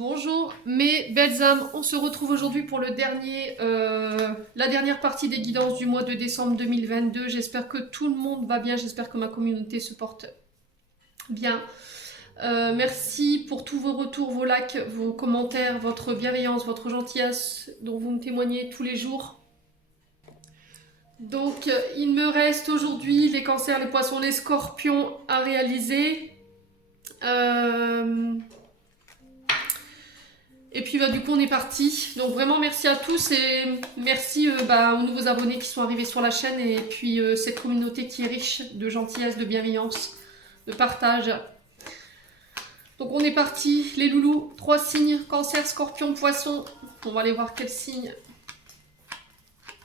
Bonjour mes belles âmes, on se retrouve aujourd'hui pour la dernière partie des guidances du mois de décembre 2022. J'espère que tout le monde va bien, j'espère que ma communauté se porte bien. Merci pour tous vos retours, vos likes, vos commentaires, votre bienveillance, votre gentillesse dont vous me témoignez tous les jours. Donc il me reste aujourd'hui les cancers, les poissons, les scorpions à réaliser. Et puis du coup on est parti. Donc vraiment merci à tous et merci aux nouveaux abonnés qui sont arrivés sur la chaîne et puis cette communauté qui est riche de gentillesse, de bienveillance, de partage. Donc on est parti, les loulous, 3 signes, cancer, scorpion, poisson. On va aller voir quel signe.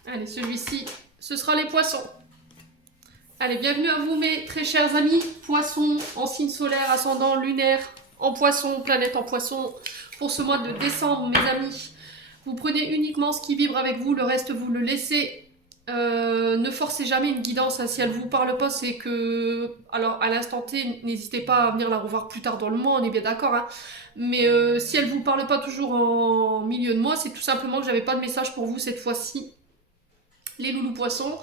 Allez, celui-ci, ce sera les poissons. Allez, bienvenue à vous mes très chers amis, poissons, en signe solaire, ascendant, lunaire, en poisson, planète en poisson. Pour ce mois de décembre, mes amis, vous prenez uniquement ce qui vibre avec vous, le reste vous le laissez. Ne forcez jamais une guidance, hein. Si elle vous parle pas, c'est que... Alors à l'instant T, n'hésitez pas à venir la revoir plus tard dans le mois, on est bien d'accord, hein. Mais si elle vous parle pas toujours en milieu de mois, c'est tout simplement que j'avais pas de message pour vous cette fois-ci. Les loulous poissons,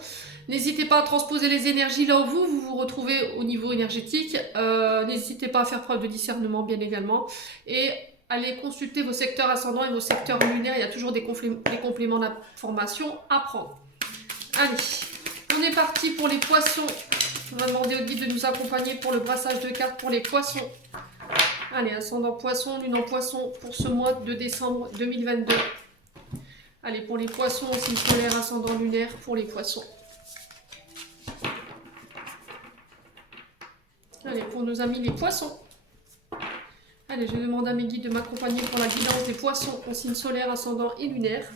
n'hésitez pas à transposer les énergies là où vous retrouvez au niveau énergétique. N'hésitez pas à faire preuve de discernement bien également. Et allez consulter vos secteurs ascendants et vos secteurs lunaires, il y a toujours des compléments d'information à prendre. Allez, on est parti pour les poissons. On va demander au guide de nous accompagner pour le brassage de cartes pour les poissons. Allez, ascendant poisson, lune en poisson pour ce mois de décembre 2022. Allez, pour les poissons, signe solaire, ascendant lunaire pour les poissons. Allez, pour nos amis les poissons. Allez, je demande à mes guides de m'accompagner pour la guidance des poissons en signe solaire, ascendant et lunaire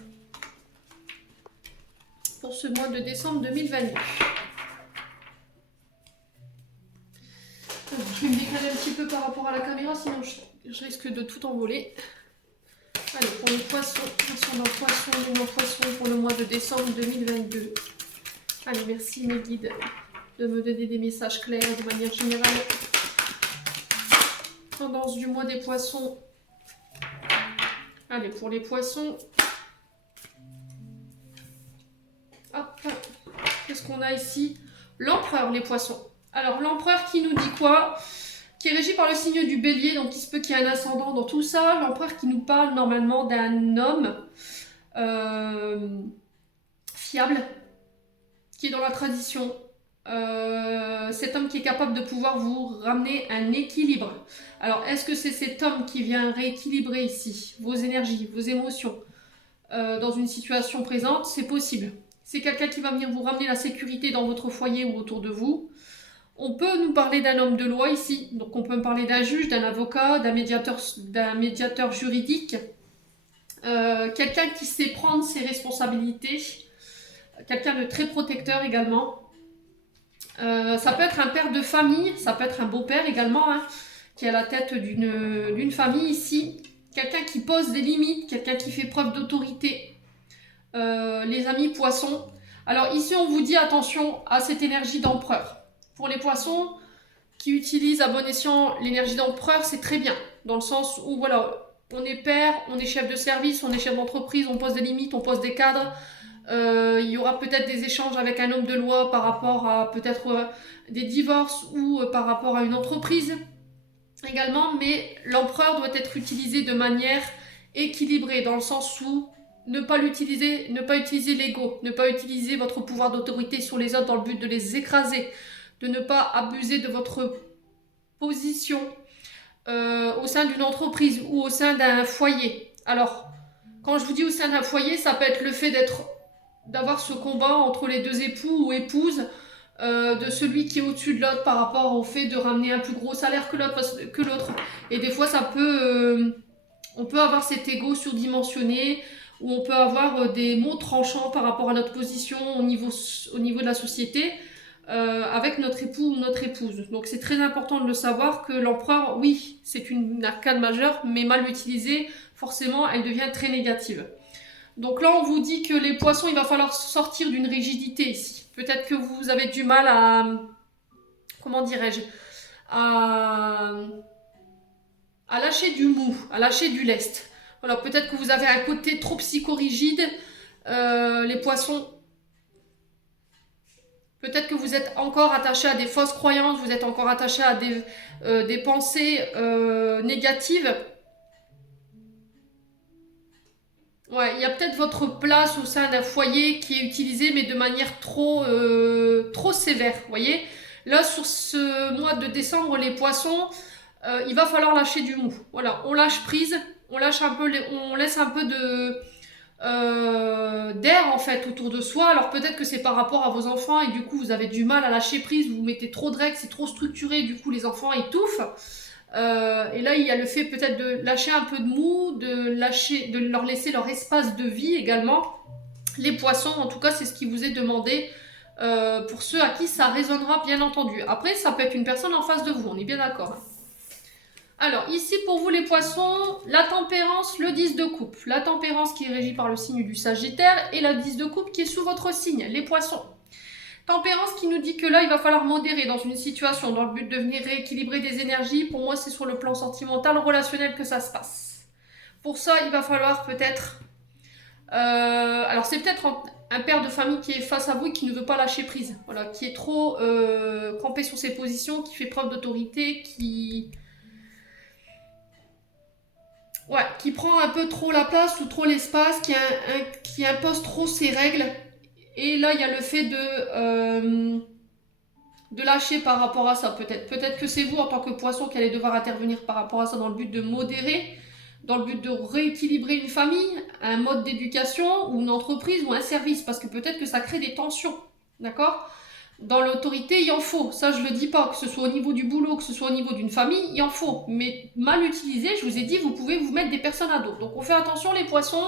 pour ce mois de décembre 2022. Alors, je vais me décaler un petit peu par rapport à la caméra, sinon je risque de tout envoler. Allez, pour les poissons, ascendant poisson, lune en poisson pour le mois de décembre 2022. Allez, merci mes guides de me donner des messages clairs de manière générale. Tendance du mois des poissons. Allez, pour les poissons. Hop. Qu'est-ce qu'on a ici? L'empereur, les poissons. Alors, l'empereur qui nous dit quoi? Qui est régi par le signe du bélier, donc il se peut qu'il y ait un ascendant dans tout ça. L'empereur qui nous parle normalement d'un homme fiable, qui est dans la tradition. Cet homme qui est capable de pouvoir vous ramener un équilibre. Alors, est-ce que c'est cet homme qui vient rééquilibrer ici vos énergies, vos émotions dans une situation présente? C'est possible. C'est quelqu'un qui va venir vous ramener la sécurité dans votre foyer ou autour de vous. On peut nous parler d'un homme de loi ici. Donc, on peut me parler d'un juge, d'un avocat, d'un médiateur juridique. Quelqu'un qui sait prendre ses responsabilités. Quelqu'un de très protecteur également. Ça peut être un père de famille, ça peut être un beau-père également, hein, qui est à la tête d'une famille ici. Quelqu'un qui pose des limites, quelqu'un qui fait preuve d'autorité. Les amis poissons. Alors ici, on vous dit attention à cette énergie d'empereur. Pour les poissons qui utilisent à bon escient l'énergie d'empereur, c'est très bien. Dans le sens où, voilà, on est père, on est chef de service, on est chef d'entreprise, on pose des limites, on pose des cadres. Il y aura peut-être des échanges avec un homme de loi par rapport à peut-être des divorces ou par rapport à une entreprise également, mais l'empereur doit être utilisé de manière équilibrée, dans le sens où ne pas utiliser l'ego, ne pas utiliser votre pouvoir d'autorité sur les autres dans le but de les écraser, de ne pas abuser de votre position au sein d'une entreprise ou au sein d'un foyer. Alors, quand je vous dis au sein d'un foyer, ça peut être le fait d'avoir ce combat entre les deux époux ou épouses, de celui qui est au-dessus de l'autre par rapport au fait de ramener un plus gros salaire que l'autre. Et des fois, on peut avoir cet ego surdimensionné, où on peut avoir des mots tranchants par rapport à notre position au niveau de la société, avec notre époux ou notre épouse. Donc c'est très important de le savoir que l'empereur, oui, c'est une arcane majeure, mais mal utilisée, forcément, elle devient très négative. Donc là, on vous dit que les poissons, il va falloir sortir d'une rigidité ici. Peut-être que vous avez du mal à... Comment dirais-je? À à lâcher du mou, à lâcher du lest. Voilà, peut-être que vous avez un côté trop psychorigide, les poissons. Peut-être que vous êtes encore attaché à des fausses croyances, vous êtes encore attaché à des pensées négatives. Ouais, il y a peut-être votre place au sein d'un foyer qui est utilisée, mais de manière trop sévère, vous voyez. Là, sur ce mois de décembre, les poissons, il va falloir lâcher du mou. Voilà, on lâche prise, on lâche un peu, on laisse un peu d'air en fait autour de soi. Alors peut-être que c'est par rapport à vos enfants et du coup vous avez du mal à lâcher prise, vous mettez trop de règles, c'est trop structuré, du coup les enfants étouffent. Et là, il y a le fait peut-être de lâcher un peu de mou, de leur laisser leur espace de vie également. Les poissons, en tout cas, c'est ce qui vous est demandé pour ceux à qui ça résonnera, bien entendu. Après, ça peut être une personne en face de vous, on est bien d'accord. Alors, ici, pour vous les poissons, la tempérance, le 10 de coupe. La tempérance qui est régie par le signe du Sagittaire et la 10 de coupe qui est sous votre signe, les poissons. Tempérance qui nous dit que là, il va falloir modérer dans une situation dans le but de venir rééquilibrer des énergies. Pour moi, c'est sur le plan sentimental, relationnel que ça se passe. Pour ça, il va falloir peut-être... alors, c'est peut-être un père de famille qui est face à vous et qui ne veut pas lâcher prise. Voilà, qui est trop campé sur ses positions, qui fait preuve d'autorité, qui prend un peu trop la place ou trop l'espace, qui impose trop ses règles. Et là, il y a le fait de lâcher par rapport à ça, peut-être. Peut-être que c'est vous, en tant que poisson, qui allez devoir intervenir par rapport à ça dans le but de modérer, dans le but de rééquilibrer une famille, un mode d'éducation, ou une entreprise, ou un service, parce que peut-être que ça crée des tensions, d'accord? Dans l'autorité, il en faut, ça je le dis pas, que ce soit au niveau du boulot, que ce soit au niveau d'une famille, il en faut. Mais mal utilisé, je vous ai dit, vous pouvez vous mettre des personnes à dos. Donc on fait attention les poissons.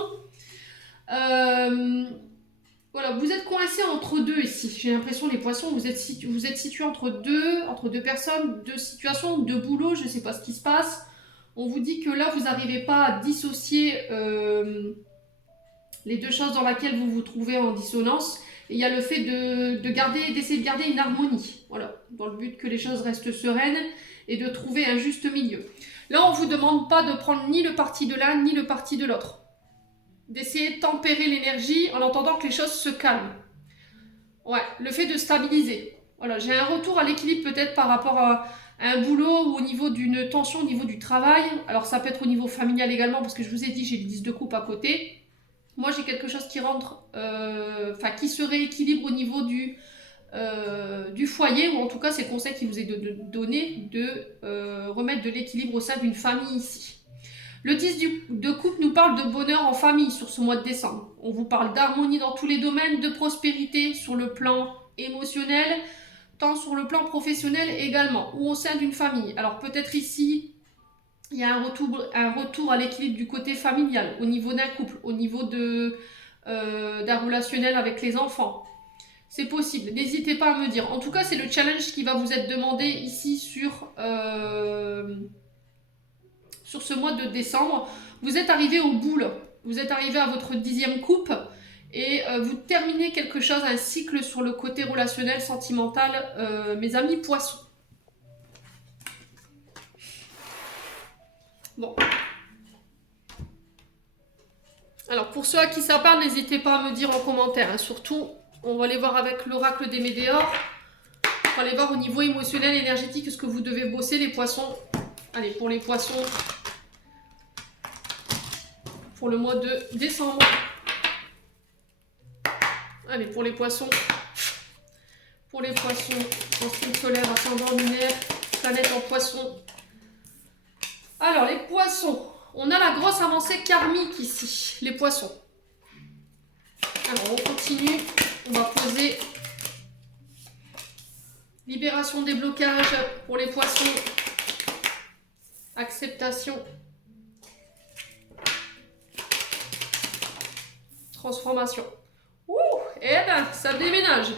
Voilà, vous êtes coincés entre deux ici. J'ai l'impression, les poissons, vous êtes situés entre deux personnes, deux situations, deux boulots, je ne sais pas ce qui se passe. On vous dit que là, vous n'arrivez pas à dissocier les deux choses dans lesquelles vous vous trouvez en dissonance. Et il y a le fait d'essayer de garder une harmonie, voilà, dans le but que les choses restent sereines et de trouver un juste milieu. Là, on ne vous demande pas de prendre ni le parti de l'un ni le parti de l'autre. D'essayer de tempérer l'énergie en entendant que les choses se calment. Ouais, le fait de stabiliser. Voilà, j'ai un retour à l'équilibre peut-être par rapport à un boulot ou au niveau d'une tension au niveau du travail. Alors ça peut être au niveau familial également parce que je vous ai dit j'ai le 10 de coupe à côté. Moi j'ai quelque chose qui rentre, qui se rééquilibre au niveau du foyer, ou en tout cas c'est le conseil qui vous est donné de remettre de l'équilibre au sein d'une famille ici. Le 10 de coupe nous parle de bonheur en famille sur ce mois de décembre. On vous parle d'harmonie dans tous les domaines, de prospérité sur le plan émotionnel, tant sur le plan professionnel également, ou au sein d'une famille. Alors peut-être ici, il y a un retour à l'équilibre du côté familial, au niveau d'un couple, au niveau d'un relationnel avec les enfants. C'est possible, n'hésitez pas à me dire. En tout cas, c'est le challenge qui va vous être demandé ici sur ce mois de décembre. Vous êtes arrivé au bout, là. Vous êtes arrivé à votre 10e coupe et vous terminez quelque chose, un cycle sur le côté relationnel, sentimental, mes amis poissons. Bon. Alors, pour ceux à qui ça parle, n'hésitez pas à me dire en commentaire. Hein. Surtout, on va aller voir avec l'oracle des Médéors. On va aller voir au niveau émotionnel, énergétique, ce que vous devez bosser, les poissons. Allez, pour les poissons, pour le mois de décembre. Allez, pour les poissons, en signe solaire, ascendant lunaire, planète en poisson. Alors, les poissons, on a la grosse avancée karmique ici, les poissons. Alors, on continue, on va poser libération des blocages pour les poissons, acceptation, transformation. Ouh, eh ben, ça déménage.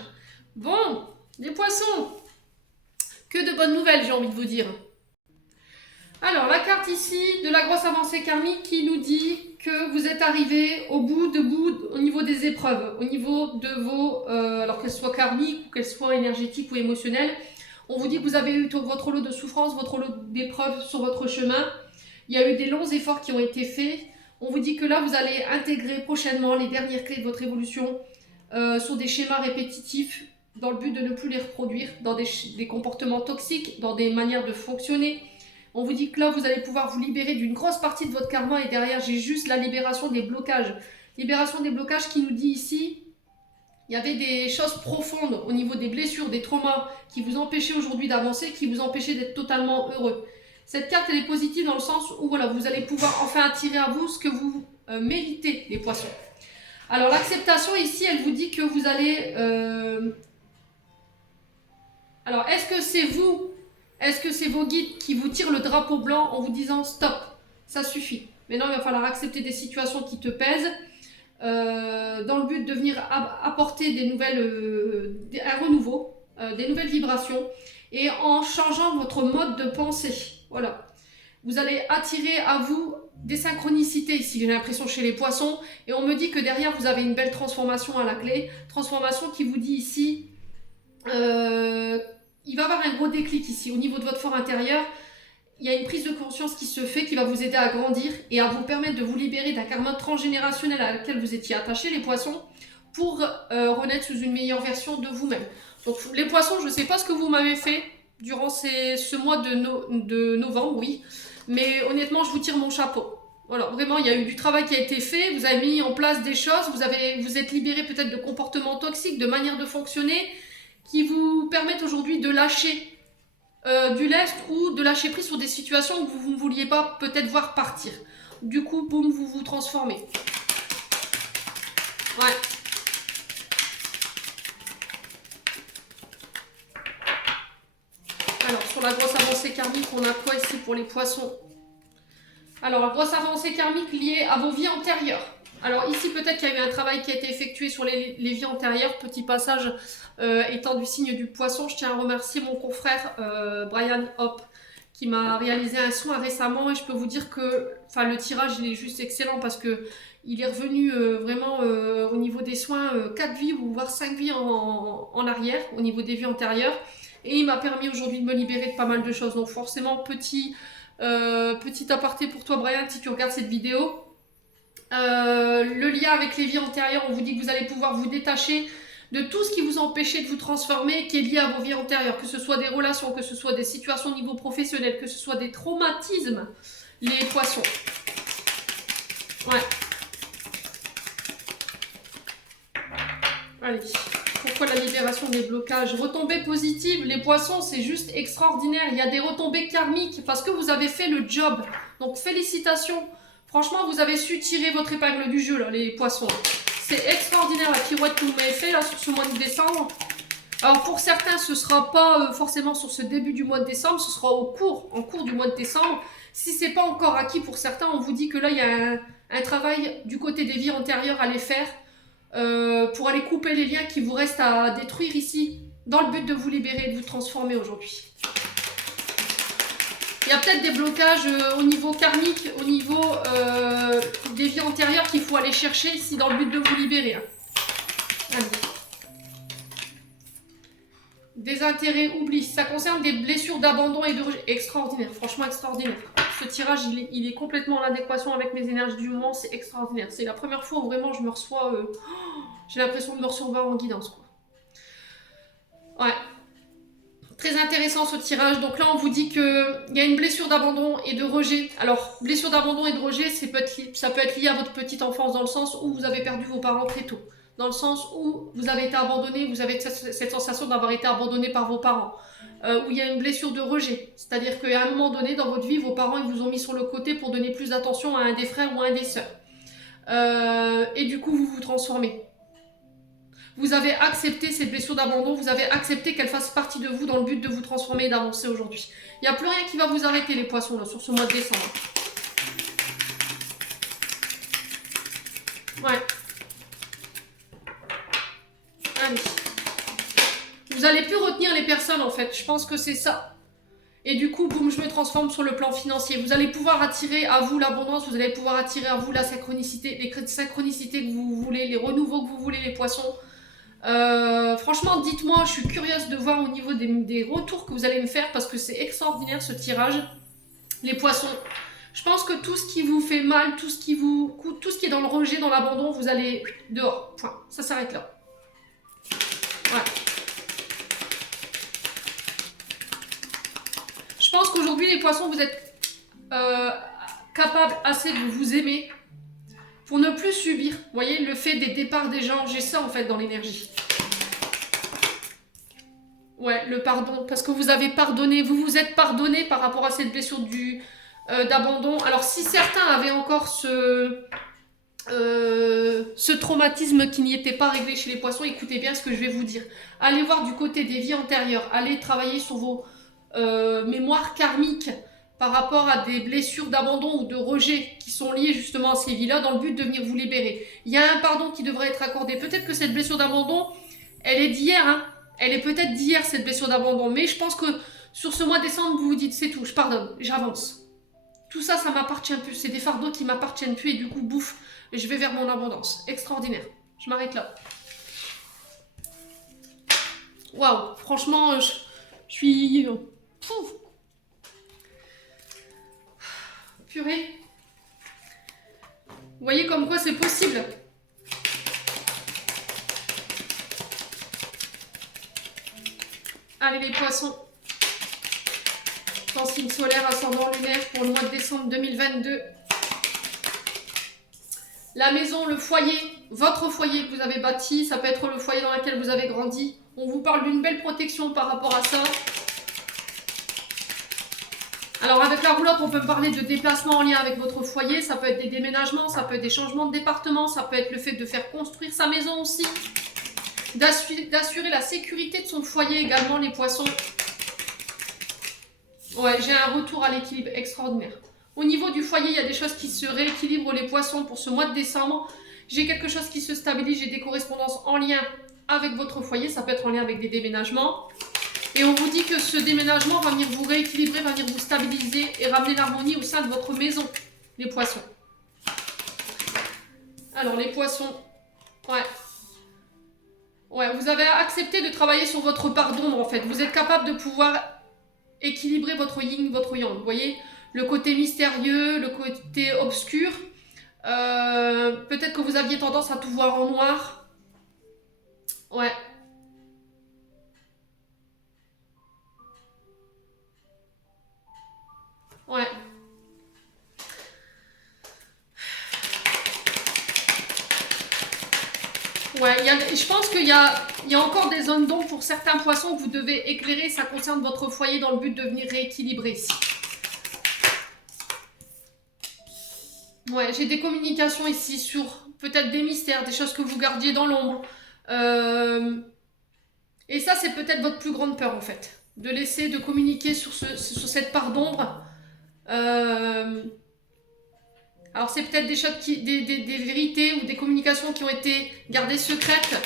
Bon, les poissons, que de bonnes nouvelles, j'ai envie de vous dire. Alors, la carte ici de la grosse avancée karmique qui nous dit que vous êtes arrivé au bout au niveau des épreuves, au niveau de vos, alors qu'elles soient karmiques ou qu'elles soient énergétiques ou émotionnelles. On vous dit que vous avez eu votre lot de souffrances, votre lot d'épreuves sur votre chemin, Il y a eu des longs efforts qui ont été faits. On vous dit que là, vous allez intégrer prochainement les dernières clés de votre évolution sur des schémas répétitifs dans le but de ne plus les reproduire, dans des comportements toxiques, dans des manières de fonctionner. On vous dit que là, vous allez pouvoir vous libérer d'une grosse partie de votre karma et derrière, j'ai juste la libération des blocages. Libération des blocages qui nous dit ici, il y avait des choses profondes au niveau des blessures, des traumas qui vous empêchaient aujourd'hui d'avancer, qui vous empêchaient d'être totalement heureux. Cette carte, elle est positive dans le sens où voilà, vous allez pouvoir enfin attirer à vous ce que vous méritez, les poissons. Alors, l'acceptation ici, elle vous dit que vous allez... Alors, est-ce que c'est vous, est-ce que c'est vos guides qui vous tirent le drapeau blanc en vous disant stop, ça suffit. Maintenant, il va falloir accepter des situations qui te pèsent dans le but de venir apporter des nouvelles, un renouveau, des nouvelles vibrations et en changeant votre mode de pensée. Voilà. Vous allez attirer à vous des synchronicités ici, j'ai l'impression, chez les poissons. Et on me dit que derrière, vous avez une belle transformation à la clé. Transformation qui vous dit ici... il va y avoir un gros déclic ici au niveau de votre fort intérieur. Il y a une prise de conscience qui se fait, qui va vous aider à grandir et à vous permettre de vous libérer d'un karma transgénérationnel à laquelle vous étiez attaché, les poissons, pour renaître sous une meilleure version de vous-même. Donc les poissons, je ne sais pas ce que vous m'avez fait durant ce mois de novembre, oui, mais honnêtement, je vous tire mon chapeau. Voilà, vraiment, il y a eu du travail qui a été fait, vous avez mis en place des choses, vous êtes libéré peut-être de comportements toxiques, de manières de fonctionner, qui vous permettent aujourd'hui de lâcher du lest ou de lâcher prise sur des situations où vous ne vouliez pas peut-être voir partir. Du coup, boum, vous vous transformez. Ouais. Alors, sur la grosse avancée karmique, on a quoi ici pour les poissons? Alors, la grosse avancée karmique liée à vos vies antérieures. Alors ici, peut-être qu'il y a eu un travail qui a été effectué sur les vies antérieures. Petit passage étant du signe du poisson, je tiens à remercier mon confrère Brian Hop qui m'a réalisé un soin récemment et je peux vous dire que le tirage il est juste excellent parce que il est revenu vraiment au niveau des soins 4 vies ou voire 5 vies en arrière au niveau des vies antérieures et il m'a permis aujourd'hui de me libérer de pas mal de choses. Donc forcément, petit aparté pour toi Brian si tu regardes cette vidéo. Le lien avec les vies antérieures, on vous dit que vous allez pouvoir vous détacher de tout ce qui vous empêchait de vous transformer, qui est lié à vos vies antérieures, que ce soit des relations, que ce soit des situations au niveau professionnel, que ce soit des traumatismes, les poissons. Ouais. Allez, pourquoi la libération des blocages? Retombées positives, les poissons, c'est juste extraordinaire. Il y a des retombées karmiques parce que vous avez fait le job. Donc félicitations. Franchement, vous avez su tirer votre épingle du jeu, là, les poissons. C'est extraordinaire la pirouette que vous m'avez fait là, sur ce mois de décembre. Alors pour certains, ce ne sera pas forcément sur ce début du mois de décembre, ce sera en cours du mois de décembre. Si ce n'est pas encore acquis pour certains, on vous dit que là, il y a un travail du côté des vies antérieures à les faire pour aller couper les liens qui vous restent à détruire ici, dans le but de vous libérer et de vous transformer aujourd'hui. Il y a peut-être des blocages au niveau karmique, au niveau des vies antérieures qu'il faut aller chercher ici dans le but de vous libérer. Allez. Des intérêts, oubli. Ça concerne des blessures d'abandon et de rejet. Extraordinaire, franchement extraordinaire. Ce tirage, il est complètement en adéquation avec mes énergies du moment. C'est extraordinaire. C'est la première fois où vraiment je me reçois... j'ai l'impression de me recevoir en guidance, quoi. Ouais. Très intéressant ce tirage. Donc là, on vous dit qu'il y a une blessure d'abandon et de rejet. Alors, blessure d'abandon et de rejet, ça peut être lié à votre petite enfance dans le sens où vous avez perdu vos parents très tôt. Dans le sens où vous avez été abandonné, vous avez cette sensation d'avoir été abandonné par vos parents. Où il y a une blessure de rejet. C'est-à-dire qu'à un moment donné, dans votre vie, vos parents ils vous ont mis sur le côté pour donner plus d'attention à un des frères ou à un des sœurs. Et du coup, vous vous transformez. Vous avez accepté cette blessure d'abandon, vous avez accepté qu'elle fasse partie de vous dans le but de vous transformer et d'avancer aujourd'hui. Il n'y a plus rien qui va vous arrêter les poissons là, sur ce mois de décembre. Ouais. Allez. Vous n'allez plus retenir les personnes en fait, je pense que c'est ça. Et du coup, boum, je me transforme sur le plan financier. Vous allez pouvoir attirer à vous l'abondance, vous allez pouvoir attirer à vous la synchronicité, les synchronicités que vous voulez, les renouveaux que vous voulez les poissons. Franchement, dites-moi, je suis curieuse de voir au niveau des retours que vous allez me faire parce que c'est extraordinaire ce tirage. Les poissons, Je pense que tout ce qui vous fait mal, tout ce qui vous coûte, tout ce qui est dans le rejet, dans l'abandon, vous allez dehors. Point. Ça s'arrête là. Ouais. Je pense qu'aujourd'hui, les poissons, vous êtes capables assez de vous aimer pour ne plus subir. Vous voyez, le fait des départs des gens, j'ai ça en fait dans l'énergie. Ouais, le pardon, parce que vous avez pardonné, vous vous êtes pardonné par rapport à cette blessure d'abandon. Alors si certains avaient encore ce traumatisme qui n'y était pas réglé chez les poissons, écoutez bien ce que je vais vous dire. Allez voir du côté des vies antérieures, allez travailler sur vos mémoires karmiques par rapport à des blessures d'abandon ou de rejet qui sont liées justement à ces vies-là dans le but de venir vous libérer. Il y a un pardon qui devrait être accordé. Peut-être que cette blessure d'abandon, elle est d'hier, hein. Elle est peut-être d'hier cette blessure d'abandon, mais je pense que sur ce mois de décembre, vous vous dites c'est tout, je pardonne, j'avance. Tout ça, ça m'appartient plus, c'est des fardeaux qui m'appartiennent plus et du coup, bouffe, je vais vers mon abondance. Extraordinaire. Je m'arrête là. Waouh, franchement, je suis... Pouf. Purée. Vous voyez comme quoi c'est possible. Allez les poissons. En signe solaire, ascendant lunaire pour le mois de décembre 2022. La maison, le foyer, votre foyer que vous avez bâti, ça peut être le foyer dans lequel vous avez grandi. On vous parle d'une belle protection par rapport à ça. Alors avec la roulotte, on peut parler de déplacement en lien avec votre foyer. Ça peut être des déménagements, ça peut être des changements de département, ça peut être le fait de faire construire sa maison aussi. D'assurer la sécurité de son foyer également, les poissons. Ouais, j'ai un retour à l'équilibre extraordinaire. Au niveau du foyer, il y a des choses qui se rééquilibrent, les poissons, pour ce mois de décembre. J'ai quelque chose qui se stabilise, j'ai des correspondances en lien avec votre foyer. Ça peut être en lien avec des déménagements. Et on vous dit que ce déménagement va venir vous rééquilibrer, va venir vous stabiliser et ramener l'harmonie au sein de votre maison, les poissons. Alors, les poissons, ouais. Ouais, vous avez accepté de travailler sur votre part d'ombre, en fait. Vous êtes capable de pouvoir équilibrer votre yin, votre yang. Vous voyez, le côté mystérieux, le côté obscur. Peut-être que vous aviez tendance à tout voir en noir. Ouais. Ouais. Ouais, je pense qu'il y a encore des zones d'ombre pour certains poissons que vous devez éclairer. Ça concerne votre foyer dans le but de venir rééquilibrer ici. Ouais, j'ai des communications ici sur peut-être des mystères, des choses que vous gardiez dans l'ombre. Et ça, c'est peut-être votre plus grande peur en fait. De laisser, de communiquer sur cette part d'ombre. Alors c'est peut-être des choses des vérités ou des communications qui ont été gardées secrètes.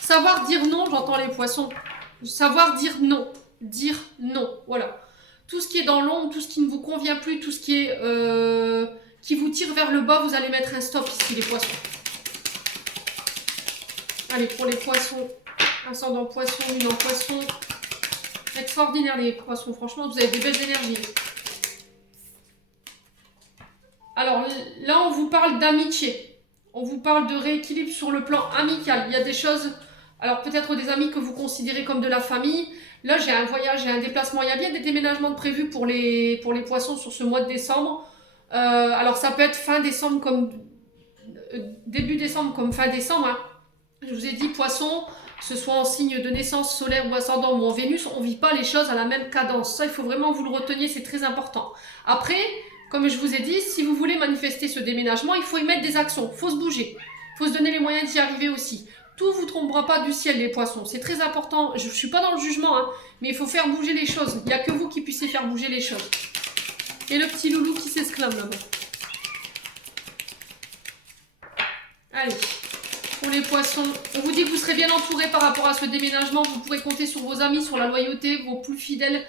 Savoir dire non, j'entends les poissons. Savoir dire non. Dire non, voilà. Tout ce qui est dans l'ombre, tout ce qui ne vous convient plus, tout ce qui est qui vous tire vers le bas, vous allez mettre un stop ici les poissons. Allez, pour les poissons, ascendant poisson, lune en poisson. Extraordinaire les poissons, franchement, vous avez des belles énergies. Alors là, on vous parle d'amitié. On vous parle de rééquilibre sur le plan amical. Il y a des choses, alors peut-être des amis que vous considérez comme de la famille. Là, j'ai un voyage, j'ai un déplacement. Il y a bien des déménagements de prévus pour les poissons sur ce mois de décembre. Alors ça peut être fin décembre comme début décembre comme fin décembre. Hein. Je vous ai dit poisson, que ce soit en signe de naissance solaire ou ascendant ou en Vénus, on ne vit pas les choses à la même cadence. Ça, il faut vraiment que vous le reteniez, c'est très important. Après, comme je vous ai dit, si vous voulez manifester ce déménagement, il faut y mettre des actions, il faut se bouger, il faut se donner les moyens d'y arriver aussi. Tout ne vous tombera pas du ciel, les poissons, c'est très important. Je ne suis pas dans le jugement, hein, mais il faut faire bouger les choses. Il n'y a que vous qui puissiez faire bouger les choses. Et le petit loulou qui s'exclame là-bas. Allez. Pour les poissons, on vous dit que vous serez bien entouré par rapport à ce déménagement. Vous pourrez compter sur vos amis, sur la loyauté, vos plus fidèles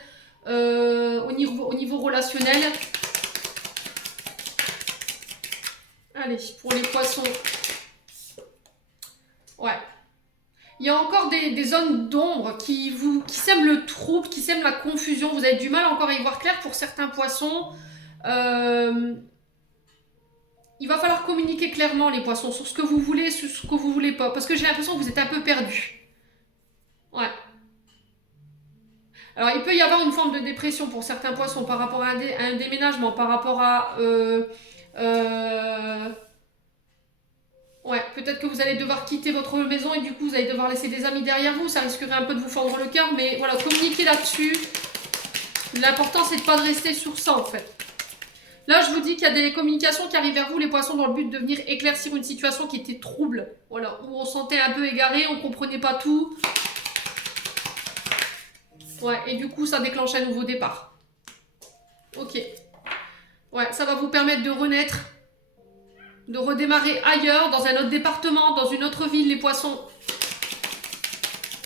au niveau relationnel. Allez, pour les poissons. Ouais. il y a encore des zones d'ombre qui sèment le trouble, qui sèment la confusion. Vous avez du mal encore à y voir clair pour certains poissons. Il va falloir communiquer clairement, les poissons, sur ce que vous voulez, sur ce que vous voulez pas. Parce que j'ai l'impression que vous êtes un peu perdu. Ouais. Alors, il peut y avoir une forme de dépression pour certains poissons par rapport à un déménagement, par rapport à... ouais, peut-être que vous allez devoir quitter votre maison et du coup, vous allez devoir laisser des amis derrière vous. Ça risquerait un peu de vous fendre le cœur, mais voilà, communiquez là-dessus. L'important, c'est de pas de rester sur ça, en fait. Là, je vous dis qu'il y a des communications qui arrivent vers vous, les poissons, dans le but de venir éclaircir une situation qui était trouble. Voilà, où on se sentait un peu égaré, on comprenait pas tout. Ouais, et du coup, ça déclenche un nouveau départ. Ok. Ouais, ça va vous permettre de renaître, de redémarrer ailleurs, dans un autre département, dans une autre ville, les poissons.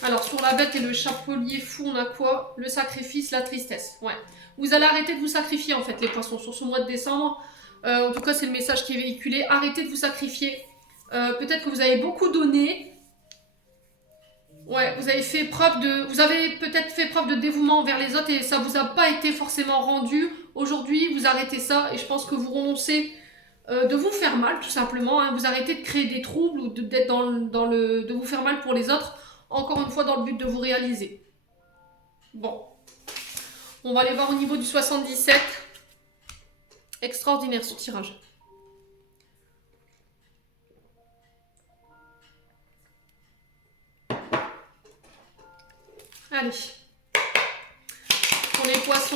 Alors, sur la bête et le chapelier fou, on a quoi? Le sacrifice, la tristesse. Ouais. Vous allez arrêter de vous sacrifier, en fait, les poissons, sur ce mois de décembre. En tout cas, c'est le message qui est véhiculé. Arrêtez de vous sacrifier. Peut-être que vous avez beaucoup donné. Ouais, vous avez peut-être fait preuve de dévouement envers les autres et ça vous a pas été forcément rendu. Aujourd'hui, vous arrêtez ça et je pense que vous renoncez de vous faire mal, tout simplement. Hein. Vous arrêtez de créer des troubles ou d'être de vous faire mal pour les autres. Encore une fois, dans le but de vous réaliser. Bon. On va aller voir au niveau du 77. Extraordinaire ce tirage. Allez. Pour les poissons.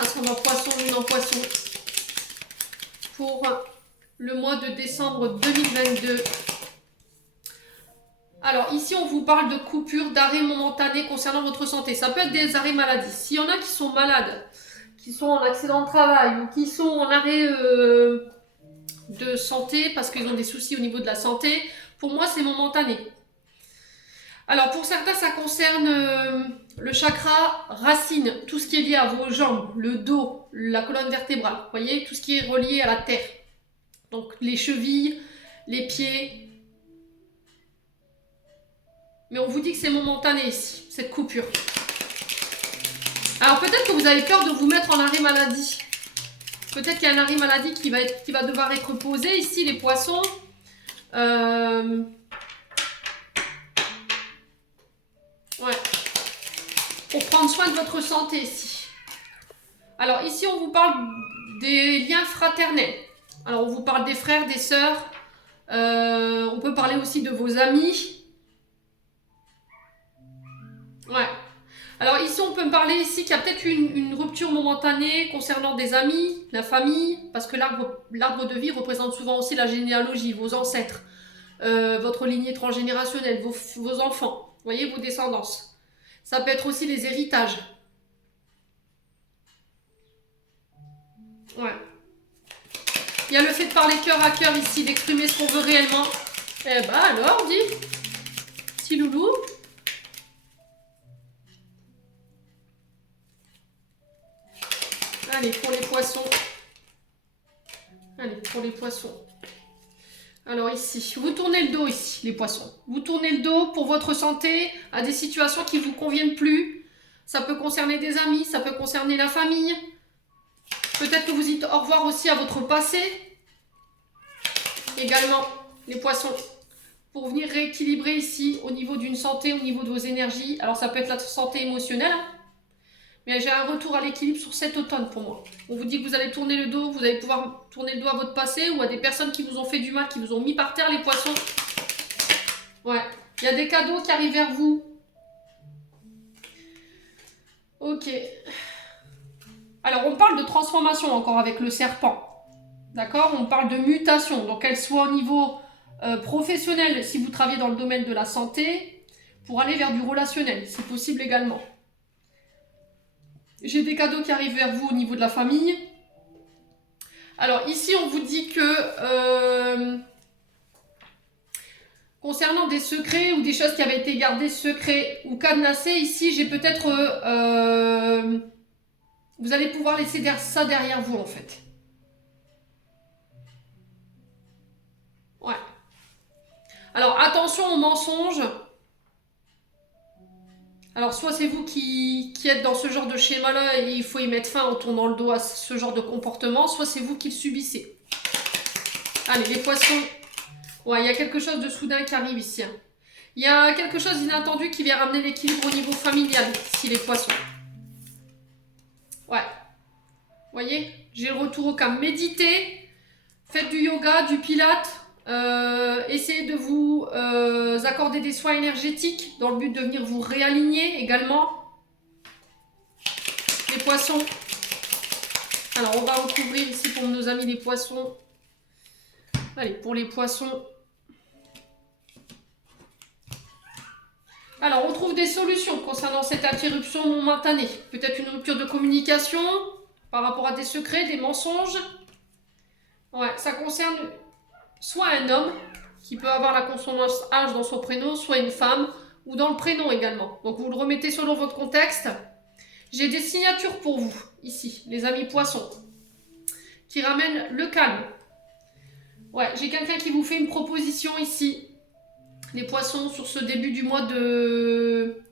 Ascendant poisson, lune en poisson. Pour le mois de décembre 2022. Alors ici on vous parle de coupure, d'arrêt momentané concernant votre santé. Ça peut être des arrêts maladie. S'il y en a qui sont malades, qui sont en accident de travail ou qui sont en arrêt de santé parce qu'ils ont des soucis au niveau de la santé, pour moi c'est momentané. Alors pour certains ça concerne le chakra racine, tout ce qui est lié à vos jambes, le dos, la colonne vertébrale, vous voyez, tout ce qui est relié à la terre. Donc les chevilles, les pieds. Mais on vous dit que c'est momentané ici, cette coupure. Alors peut-être que vous avez peur de vous mettre en arrêt maladie. Peut-être qu'il y a un arrêt maladie qui va devoir être posé ici, les poissons. Ouais. Pour prendre soin de votre santé ici. Alors ici, on vous parle des liens fraternels. Alors on vous parle des frères, des sœurs. On peut parler aussi de vos amis. Ouais. Alors ici, on peut me parler ici qu'il y a peut-être une rupture momentanée concernant des amis, la famille, parce que l'arbre de vie représente souvent aussi la généalogie, vos ancêtres, votre lignée transgénérationnelle, vos enfants, vous voyez, vos descendances. Ça peut être aussi les héritages. Ouais. Il y a le fait de parler cœur à cœur ici, d'exprimer ce qu'on veut réellement. Eh ben alors, dis, petit loulou. Allez, pour les poissons. Allez, pour les poissons. Alors ici, vous tournez le dos ici, les poissons. Vous tournez le dos pour votre santé à des situations qui ne vous conviennent plus. Ça peut concerner des amis, ça peut concerner la famille. Peut-être que vous dites au revoir aussi à votre passé. Également, les poissons. Pour venir rééquilibrer ici au niveau d'une santé, au niveau de vos énergies. Alors ça peut être la santé émotionnelle, hein. Mais j'ai un retour à l'équilibre sur cet automne pour moi. On vous dit que vous allez tourner le dos, vous allez pouvoir tourner le dos à votre passé ou à des personnes qui vous ont fait du mal, qui vous ont mis par terre, les poissons. Ouais, il y a des cadeaux qui arrivent vers vous. Ok. Alors, on parle de transformation encore avec le serpent. D'accord? On parle de mutation. Donc, qu'elle soit au niveau professionnel, si vous travaillez dans le domaine de la santé, pour aller vers du relationnel. C'est possible également. J'ai des cadeaux qui arrivent vers vous au niveau de la famille. Alors ici, on vous dit que concernant des secrets ou des choses qui avaient été gardées secrets ou cadenassées, ici, j'ai peut-être... vous allez pouvoir laisser ça derrière vous, en fait. Ouais. Alors, attention aux mensonges. Alors, soit c'est vous qui êtes dans ce genre de schéma-là et il faut y mettre fin en tournant le dos à ce genre de comportement, soit c'est vous qui le subissez. Allez, les poissons. Ouais, il y a quelque chose de soudain qui arrive ici. Hein. Il y a quelque chose d'inattendu qui vient ramener l'équilibre au niveau familial, ici, les poissons. Ouais. Vous voyez, j'ai le retour au calme. Méditez, faites du yoga, du pilate. Essayez de vous accorder des soins énergétiques dans le but de venir vous réaligner également. Les poissons. Alors, on va recouvrir ici pour nos amis les poissons. Allez, pour les poissons. Alors, on trouve des solutions concernant cette interruption momentanée. Peut-être une rupture de communication par rapport à des secrets, des mensonges. Ouais, ça concerne soit un homme qui peut avoir la consonance H dans son prénom, soit une femme, ou dans le prénom également. Donc, vous le remettez selon votre contexte. J'ai des signatures pour vous, ici, les amis poissons, qui ramènent le calme. Ouais, j'ai quelqu'un qui vous fait une proposition ici. Les poissons sur ce début du mois de...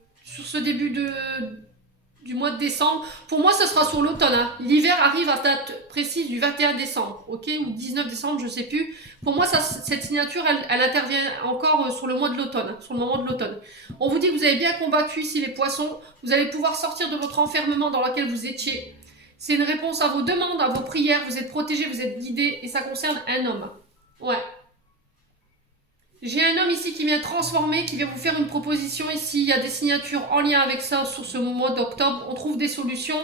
du mois de décembre. Pour moi, ce sera sur l'automne. Hein. L'hiver arrive à date précise du 21 décembre, ok, ou 19 décembre, je ne sais plus. Pour moi, cette signature, elle intervient encore sur le mois de l'automne, sur le moment de l'automne. On vous dit que vous avez bien combattu ici les poissons. Vous allez pouvoir sortir de votre enfermement dans lequel vous étiez. C'est une réponse à vos demandes, à vos prières. Vous êtes protégés, vous êtes guidés, et ça concerne un homme. Ouais. J'ai un homme ici qui vient transformer, qui vient vous faire une proposition ici. Il y a des signatures en lien avec ça sur ce mois d'octobre. On trouve des solutions,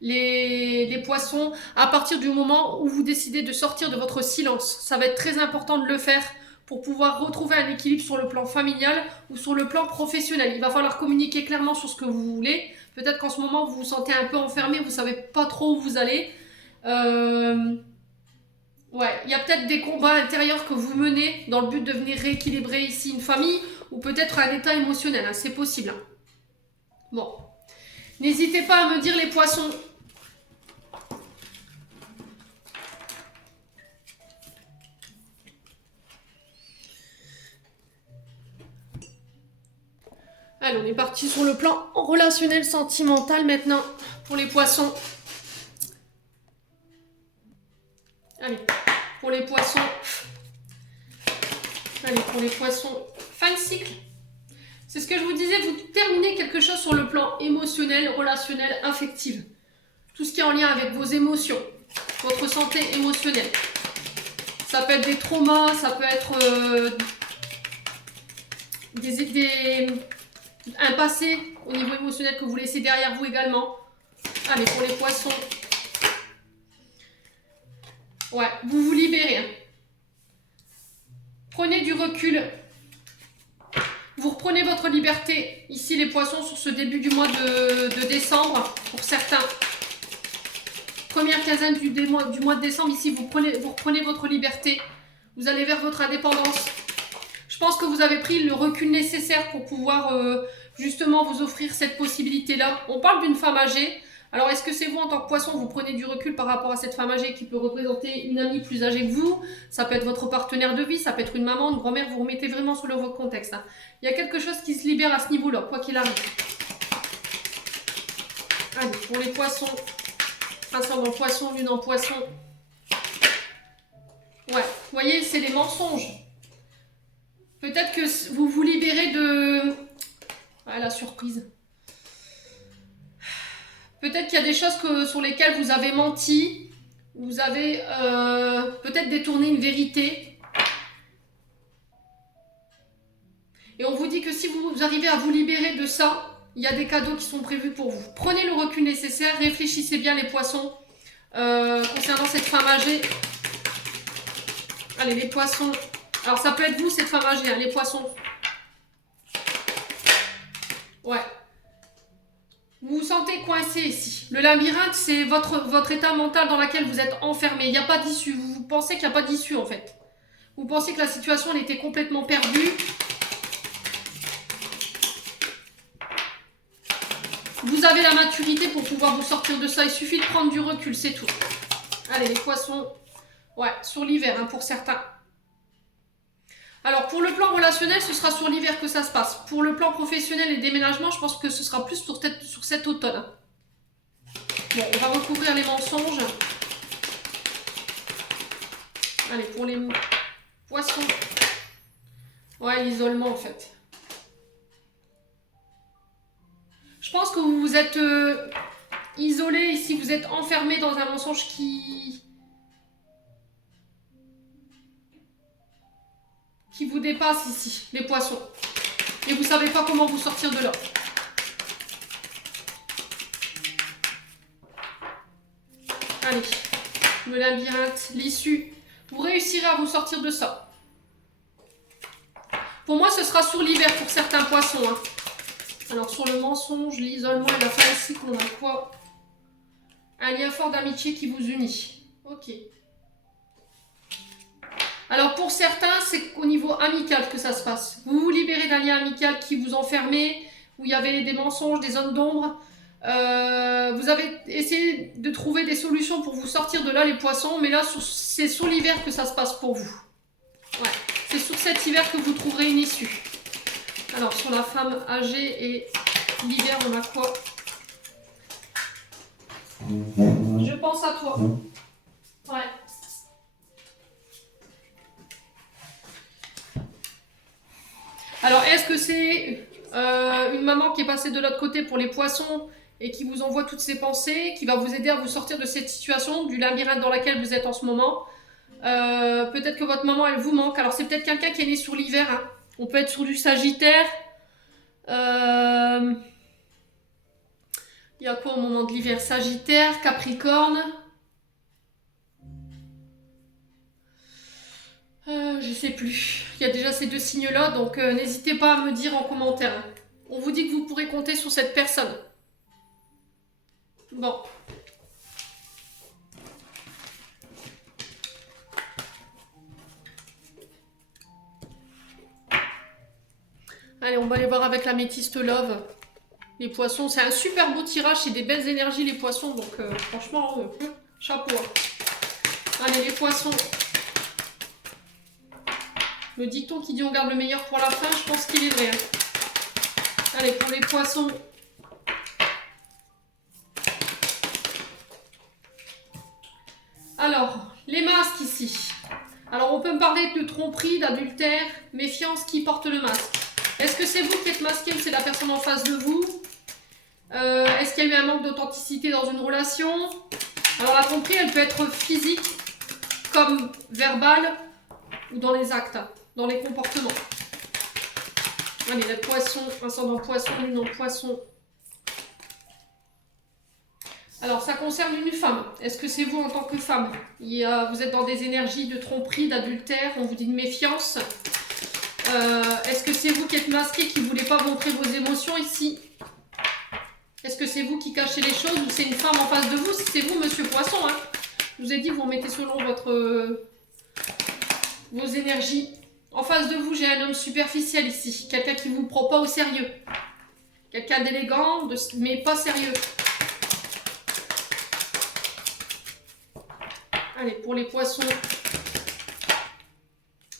les poissons, à partir du moment où vous décidez de sortir de votre silence. Ça va être très important de le faire pour pouvoir retrouver un équilibre sur le plan familial ou sur le plan professionnel. Il va falloir communiquer clairement sur ce que vous voulez. Peut-être qu'en ce moment, vous vous sentez un peu enfermé, vous ne savez pas trop où vous allez. Ouais, il y a peut-être des combats intérieurs que vous menez dans le but de venir rééquilibrer ici une famille ou peut-être un état émotionnel, hein, c'est possible. Hein. Bon, n'hésitez pas à me dire les poissons. Allez, on est parti sur le plan relationnel sentimental maintenant pour les poissons. Allez, pour les poissons. Allez, pour les poissons, fin de cycle. C'est ce que je vous disais, vous terminez quelque chose sur le plan émotionnel, relationnel, affectif. Tout ce qui est en lien avec vos émotions, votre santé émotionnelle. Ça peut être des traumas, ça peut être un passé au niveau émotionnel que vous laissez derrière vous également. Allez, pour les poissons. Ouais, vous vous libérez. Hein. Prenez du recul. Vous reprenez votre liberté. Ici, les poissons, sur ce début du mois de décembre, pour certains. Première quinzaine du mois de décembre, ici, vous reprenez votre liberté. Vous allez vers votre indépendance. Je pense que vous avez pris le recul nécessaire pour pouvoir justement vous offrir cette possibilité-là. On parle d'une femme âgée. Alors, est-ce que c'est vous, en tant que poisson, vous prenez du recul par rapport à cette femme âgée qui peut représenter une amie plus âgée que vous? Ça peut être votre partenaire de vie, ça peut être une maman, une grand-mère, vous remettez vraiment sur votre contexte. Hein. Il y a quelque chose qui se libère à ce niveau-là, quoi qu'il arrive. Allez, pour les poissons, ascendant poisson, lune en poisson. Ouais, vous voyez, c'est les mensonges. Peut-être que vous vous libérez de... Ah, la surprise. Peut-être qu'il y a des choses sur lesquelles vous avez menti, vous avez peut-être détourné une vérité. Et on vous dit que si vous arrivez à vous libérer de ça, il y a des cadeaux qui sont prévus pour vous. Prenez le recul nécessaire, réfléchissez bien les poissons concernant cette femme âgée. Allez, les poissons. Alors ça peut être vous, cette femme âgée, hein, les poissons. Ouais. Vous vous sentez coincé ici. Le labyrinthe, c'est votre état mental dans lequel vous êtes enfermé. Il n'y a pas d'issue. Vous pensez qu'il n'y a pas d'issue, en fait. Vous pensez que la situation, elle était complètement perdue. Vous avez la maturité pour pouvoir vous sortir de ça. Il suffit de prendre du recul, c'est tout. Allez, les poissons. Ouais, sur l'hiver, hein, pour certains. Alors, pour le plan relationnel, ce sera sur l'hiver que ça se passe. Pour le plan professionnel et déménagement, je pense que ce sera plus sur cet automne. Bon, on va recouvrir les mensonges. Allez, pour les poissons. Ouais, l'isolement, en fait. Je pense que vous vous êtes isolé ici, vous êtes enfermé dans un mensonge qui vous dépasse ici, les poissons. Et vous savez pas comment vous sortir de là. Allez, le labyrinthe, l'issue. Vous réussirez à vous sortir de ça. Pour moi, ce sera sur l'hiver pour certains poissons. Hein. Alors, sur le mensonge, l'isolement, il va falloir ici qu'on a quoi? Un lien fort d'amitié qui vous unit. Ok. Alors, pour certains, c'est au niveau amical que ça se passe. Vous vous libérez d'un lien amical qui vous enfermait, où il y avait des mensonges, des zones d'ombre. Vous avez essayé de trouver des solutions pour vous sortir de là, les poissons, mais là, c'est sur l'hiver que ça se passe pour vous. Ouais, c'est sur cet hiver que vous trouverez une issue. Alors, sur la femme âgée et l'hiver, on a quoi? Je pense à toi. Ouais. Alors, est-ce que c'est une maman qui est passée de l'autre côté pour les poissons et qui vous envoie toutes ses pensées, qui va vous aider à vous sortir de cette situation, du labyrinthe dans laquelle vous êtes en ce moment? Peut-être que votre maman, elle vous manque. Alors, c'est peut-être quelqu'un qui est né sur l'hiver. Hein. On peut être sur du Sagittaire. Il y a quoi au moment de l'hiver? Sagittaire, Capricorne. Je sais plus. Il y a déjà ces deux signes-là, donc n'hésitez pas à me dire en commentaire. On vous dit que vous pourrez compter sur cette personne. Bon. Allez, on va aller voir avec l'améthyste love. Les poissons, c'est un super beau tirage, c'est des belles énergies les poissons, donc franchement, chapeau. Allez, les poissons. Le dicton qui dit on garde le meilleur pour la fin, je pense qu'il est vrai. Hein. Allez, pour les poissons. Alors, les masques ici. Alors, on peut me parler de tromperie, d'adultère, méfiance, qui porte le masque. Est-ce que c'est vous qui êtes masqué ou c'est la personne en face de vous? Est-ce qu'il y a eu un manque d'authenticité dans une relation? Alors, la tromperie, elle peut être physique, comme verbale, ou dans les actes, dans les comportements. Allez, la poisson, ascendant poisson, lune en poisson. Alors, ça concerne une femme. Est-ce que c'est vous en tant que femme? Vous êtes dans des énergies de tromperie, d'adultère, on vous dit de méfiance. Est-ce que c'est vous qui êtes masqué, qui ne voulez pas montrer vos émotions ici? Est-ce que c'est vous qui cachez les choses ou c'est une femme en face de vous? Si c'est vous, monsieur Poisson, hein. Je vous ai dit, vous mettez selon vos énergies. En face de vous, j'ai un homme superficiel ici. Quelqu'un qui ne vous prend pas au sérieux. Quelqu'un d'élégant, mais pas sérieux. Allez, pour les poissons.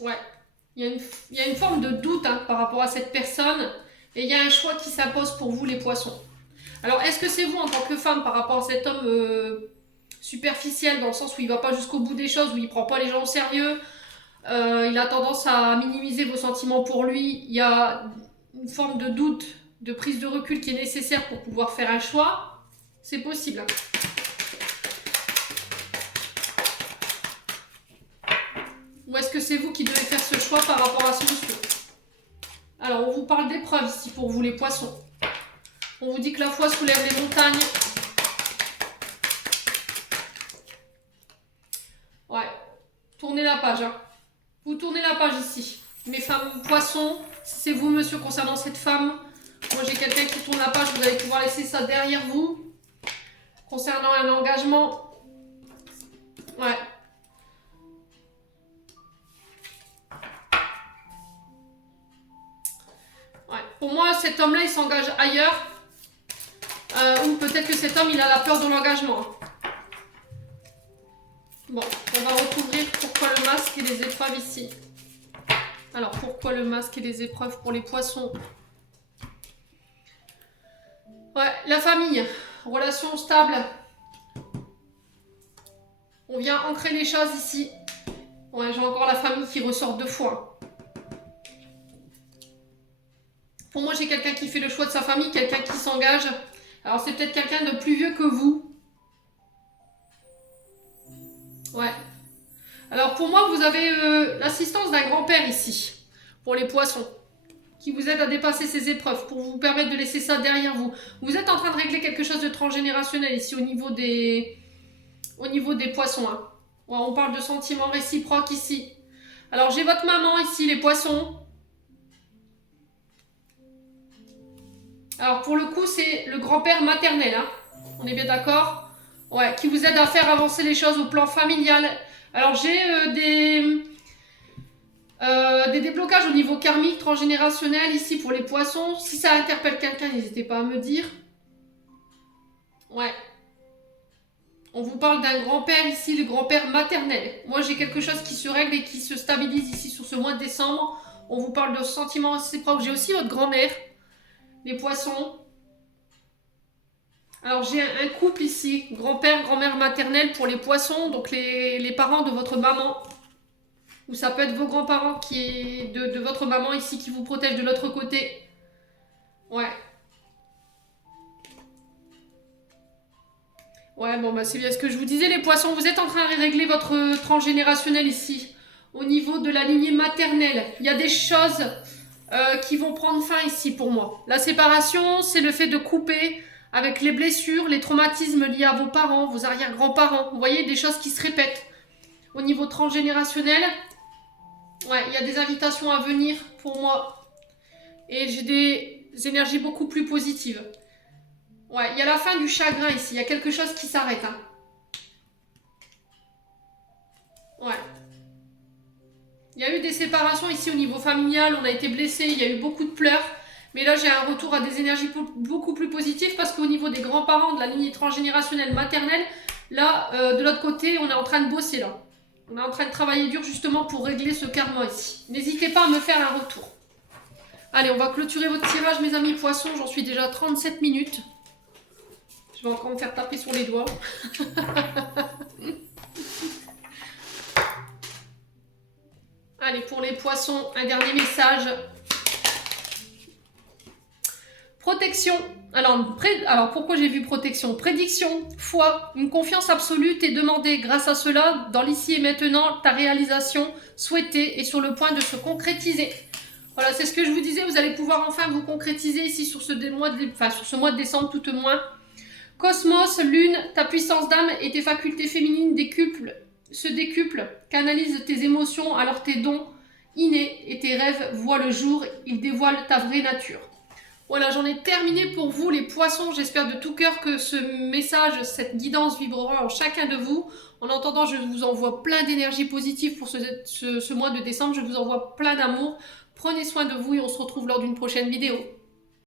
Ouais. Il y a une forme de doute hein, par rapport à cette personne. Et il y a un choix qui s'impose pour vous, les poissons. Alors, est-ce que c'est vous, en tant que femme, par rapport à cet homme superficiel, dans le sens où il ne va pas jusqu'au bout des choses, où il ne prend pas les gens au sérieux, il a tendance à minimiser vos sentiments pour lui. Il y a une forme de doute, de prise de recul qui est nécessaire pour pouvoir faire un choix. C'est possible. Hein. Ou est-ce que c'est vous qui devez faire ce choix par rapport à ce monsieur? Alors, on vous parle d'épreuves ici pour vous, les poissons. On vous dit que la foi soulève les montagnes. Ouais. Tournez la page. Hein. Vous tournez la page ici. Mes femmes poissons, si c'est vous, monsieur, concernant cette femme. Moi, j'ai quelqu'un qui tourne la page. Vous allez pouvoir laisser ça derrière vous. Concernant un engagement. Ouais. Ouais. Pour moi, cet homme-là, il s'engage ailleurs. Ou peut-être que cet homme, il a la peur de l'engagement. Bon, on va recouvrir pourquoi le masque et les épreuves ici. Alors, pourquoi le masque et les épreuves pour les poissons? Ouais, la famille, relation stable. On vient ancrer les choses ici. Ouais, j'ai encore la famille qui ressort 2 fois. Pour moi, j'ai quelqu'un qui fait le choix de sa famille, quelqu'un qui s'engage. Alors, c'est peut-être quelqu'un de plus vieux que vous. Ouais. Alors, pour moi, vous avez l'assistance d'un grand-père ici, pour les poissons, qui vous aide à dépasser ces épreuves, pour vous permettre de laisser ça derrière vous. Vous êtes en train de régler quelque chose de transgénérationnel ici, au niveau des poissons. Hein. Ouais, on parle de sentiments réciproques ici. Alors, j'ai votre maman ici, les poissons. Alors, pour le coup, c'est le grand-père maternel. Hein. On est bien d'accord? Ouais, qui vous aide à faire avancer les choses au plan familial. Alors, j'ai des déblocages au niveau karmique, transgénérationnel, ici, pour les poissons. Si ça interpelle quelqu'un, n'hésitez pas à me dire. Ouais. On vous parle d'un grand-père ici, le grand-père maternel. Moi, j'ai quelque chose qui se règle et qui se stabilise ici sur ce mois de décembre. On vous parle de sentiments réciproques. J'ai aussi votre grand-mère, les poissons. Alors, j'ai un couple ici, grand-père, grand-mère maternelle pour les poissons, donc les parents de votre maman. Ou ça peut être vos grands-parents de votre maman ici qui vous protègent de l'autre côté. Ouais. Ouais, bon, bah c'est bien ce que je vous disais, les poissons. Vous êtes en train de régler votre transgénérationnel ici. Au niveau de la lignée maternelle. Il y a des choses qui vont prendre fin ici pour moi. La séparation, c'est le fait de couper avec les blessures, les traumatismes liés à vos parents, vos arrière-grands-parents. Vous voyez, des choses qui se répètent. Au niveau transgénérationnel, ouais, il y a des invitations à venir pour moi. Et j'ai des énergies beaucoup plus positives. Ouais, il y a la fin du chagrin ici. Il y a quelque chose qui s'arrête. Hein. Ouais. Il y a eu des séparations ici au niveau familial. On a été blessés. Il y a eu beaucoup de pleurs. Mais là, j'ai un retour à des énergies beaucoup plus positives parce qu'au niveau des grands-parents, de la lignée transgénérationnelle maternelle, là, de l'autre côté, on est en train de bosser là. On est en train de travailler dur justement pour régler ce karma ici. N'hésitez pas à me faire un retour. Allez, on va clôturer votre tirage, mes amis poissons. J'en suis déjà à 37 minutes. Je vais encore me faire taper sur les doigts. Allez, pour les poissons, un dernier message. Protection. Alors pourquoi j'ai vu protection? Prédiction, foi, une confiance absolue t'est demandée. Grâce à cela, dans l'ici et maintenant, ta réalisation souhaitée est sur le point de se concrétiser. Voilà, c'est ce que je vous disais. Vous allez pouvoir enfin vous concrétiser ici sur ce mois de décembre, tout au moins. Cosmos, lune, ta puissance d'âme et tes facultés féminines se décuplent, canalise tes émotions, alors tes dons innés et tes rêves voient le jour, ils dévoilent ta vraie nature. Voilà, j'en ai terminé pour vous les poissons. J'espère de tout cœur que ce message, cette guidance vibrera en chacun de vous. En attendant, je vous envoie plein d'énergie positive pour ce mois de décembre. Je vous envoie plein d'amour. Prenez soin de vous et on se retrouve lors d'une prochaine vidéo.